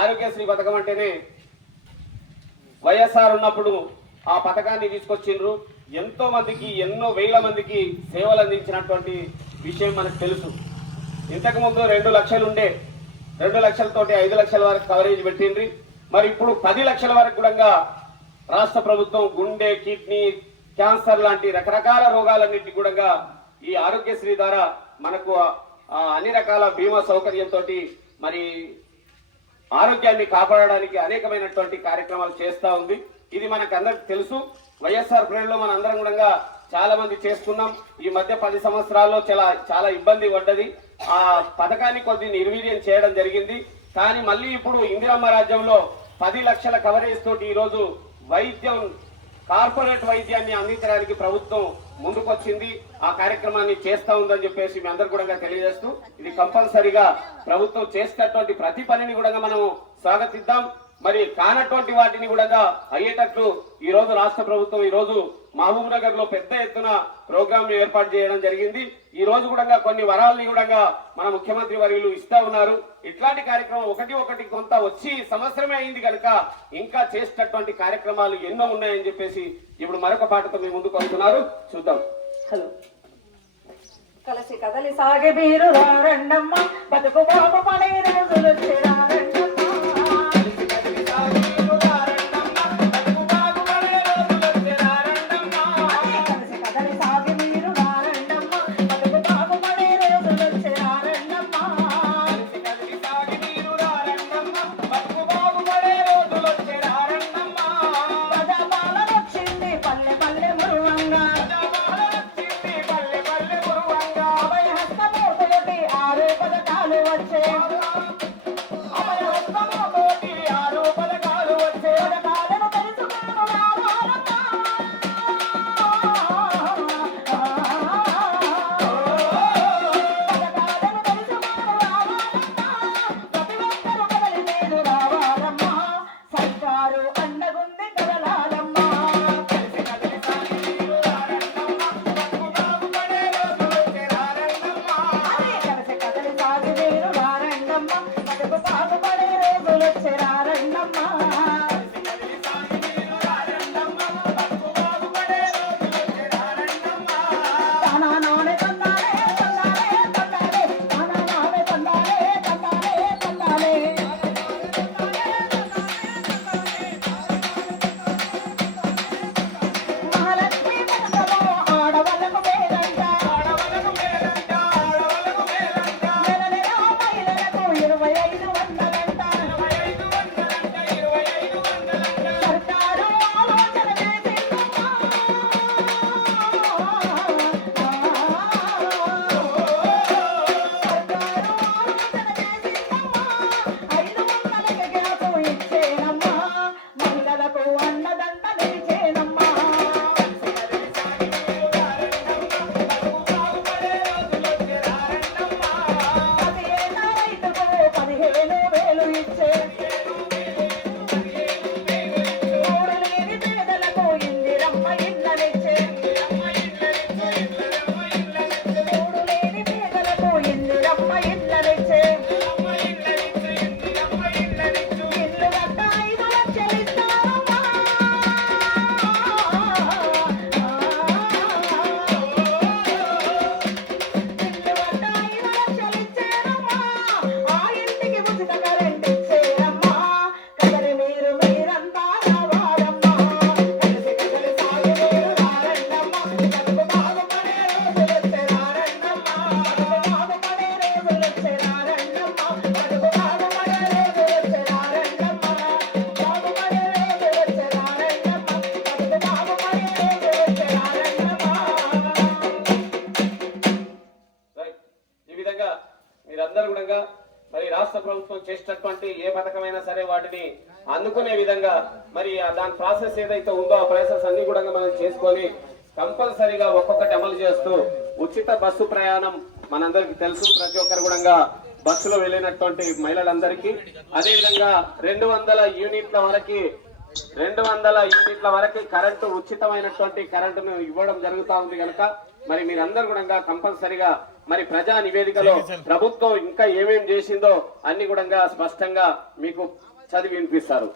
ఆరోగ్యశ్రీ పథకం అంటేనే వైఎస్ఆర్ ఉన్నప్పుడు ఆ పథకాన్ని తీసుకొచ్చిండ్రు. ఎంతో మందికి ఎన్నో వేల మందికి సేవలు అందించినటువంటి విషయం మనకు తెలుసు. ఇంతకు ముందు రెండు లక్షలు ఉండే రెండు లక్షలతోటి ఐదు లక్షల వరకు కవరేజ్ పెట్టిండ్రి. మరి ఇప్పుడు పది లక్షల వరకు కూడా రాష్ట్ర ప్రభుత్వం గుండె కిడ్నీ క్యాన్సర్ లాంటి రకరకాల రోగాలన్నింటి కూడా ఈ ఆరోగ్యశ్రీ ద్వారా మనకు అన్ని రకాల బీమా సౌకర్యంతో మరి ఆరోగ్యాన్ని కాపాడడానికి అనేకమైనటువంటి కార్యక్రమాలు చేస్తూ ఉంది. ఇది మనకు అందరికి తెలుసు. వైఎస్ఆర్లో మన అందరం కూడా చాలా మంది చేస్తున్నాం. ఈ మధ్య పది సంవత్సరాల్లో చాలా చాలా ఇబ్బంది పడ్డది. ఆ పథకాన్ని కొద్ది నిర్వీర్యం చేయడం జరిగింది. కానీ మళ్ళీ ఇప్పుడు ఇందిరమ్మ రాజ్యంలో పది లక్షల కవరేజ్ తోటి ఈరోజు వైద్యం కార్పొరేట్ వైద్యాన్ని అందించడానికి ప్రభుత్వం ముందుకొచ్చింది. ఆ కార్యక్రమాన్ని చేస్తా ఉందని చెప్పేసి మీ అందరు కూడా తెలియజేస్తూ ఇది కంపల్సరిగా ప్రభుత్వం చేసినటువంటి ప్రతి పనిని కూడా మనం స్వాగతిద్దాం. మరి కానటువంటి వాటిని కూడా అయ్యేటట్లు ఈ రోజు రాష్ట్ర ప్రభుత్వం ఈ రోజు మహబూబ్ నగర్లో పెద్ద ఎత్తున ప్రోగ్రామ్ ఏర్పాటు చేయడం జరిగింది. ఈ రోజు కూడా కొన్ని వరాలని కూడా మన ముఖ్యమంత్రి వర్యులు ఇస్తా ఉన్నారు. ఇట్లాంటి కార్యక్రమం ఒకటి ఒకటి కొంత వచ్చి సంవత్సరమే అయింది కనుక ఇంకా చేసేటటువంటి కార్యక్రమాలు ఎన్నో ఉన్నాయని చెప్పేసి ఇప్పుడు మరొక పాటతో మీ ముందుకు వస్తున్నారు. చూద్దాం. హలో. కలసి కదలి సాగి మీరు రారండమ్మ బతుకు బాబు పడే రోజులు విధంగా మీరందరూ కూడా మరి రాష్ట్ర ప్రభుత్వం చేసినటువంటి ఏ పథకమైనా సరే వాటిని అందుకునే విధంగా మరి దాని ప్రాసెస్ ఏదైతే ఉందో ఆ ప్రాసెస్ అన్ని కూడా మనం చేసుకొని కంపల్సరీగా ఒక్కొక్కటి అమలు చేస్తూ ఉచిత బస్సు ప్రయాణం మనందరికి తెలుసు. ప్రతి ఒక్కరు కూడా బస్సులో వెళ్ళినటువంటి మహిళలందరికీ. అదేవిధంగా రెండు వందల యూనిట్ల వరకు రెండు వందల యూనిట్ల వరకు కరెంటు ఉచితమైనటువంటి కరెంటును ఇవ్వడం జరుగుతూ ఉంది కనుక మరి మీరందరూ కూడా కంపల్సరిగా మరి ప్రజా నివేదికలో ప్రభుత్వం ఇంకా ఏమేం చేసిందో అన్ని కూడా స్పష్టంగా మీకు చదివి వినిపిస్తారు.